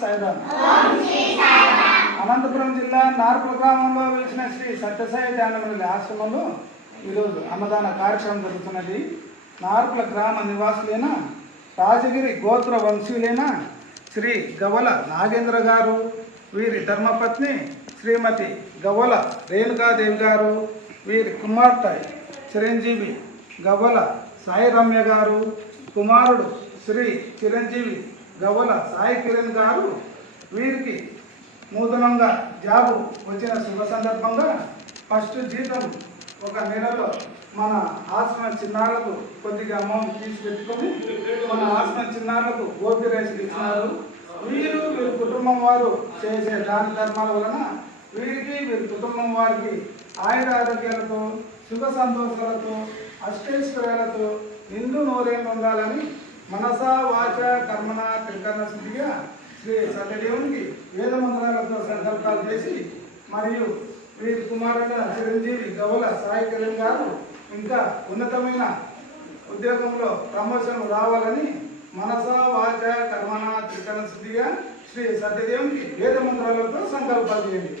సాయిరామ్ అనంతపురం జిల్లా నార్పుల గ్రామంలో వెలిసిన శ్రీ సత్యసాయి ధ్యానమండలి ఆశ్రమంలో ఈరోజు అన్నదాన కార్యక్రమం జరుగుతున్నది. నార్పుల గ్రామ నివాసులైన రాజగిరి గోత్ర వంశీయులైన శ్రీ గవల నాగేంద్ర గారు వీరి ధర్మపత్ని శ్రీమతి గవ్వల రేణుకాదేవి గారు వీరి కుమార్తె చిరంజీవి గవ్వల సాయి రమ్య గారు కుమారుడు శ్రీ చిరంజీవి గవర్నర్ సాయి కిరణ్ గారు వీరికి నూతనంగా జాబు వచ్చిన శుభ సందర్భంగా ఫస్ట్ జీతం ఒక నెలలో మన ఆసన చిన్నారులకు కొద్దిగా అమౌంట్ తీసుకెట్టుకొని మన ఆసన చిన్నారులకు గోపి రైస్ ఇచ్చినారు. వీరు వీరి కుటుంబం వారు చేసే దాన ధర్మాల వలన వీరికి వీరి కుటుంబం వారికి ఆయుర ఆరోగ్యాలతో సుఖ సంతోషాలతో అష్టైశ్వర్యాలతో నిండు నూరేళ్ళు ఉండాలని మనసా వాచ కర్మణ త్రికరణ శుద్ధిగా శ్రీ సత్యదేవునికి వేద మంత్రాలతో సంకల్పాలు చేసి మరియు శ్రీ కుమారుడు చిరంజీవి గౌల సాయి కిరణ్ గారు ఇంకా ఉన్నతమైన ఉద్యోగంలో ప్రమోషన్ రావాలని మనసా వాచ కర్మణ త్రికరణ శుద్ధిగా శ్రీ సత్యదేవునికి వేద మంత్రాలతో సంకల్పాలు చేయండి.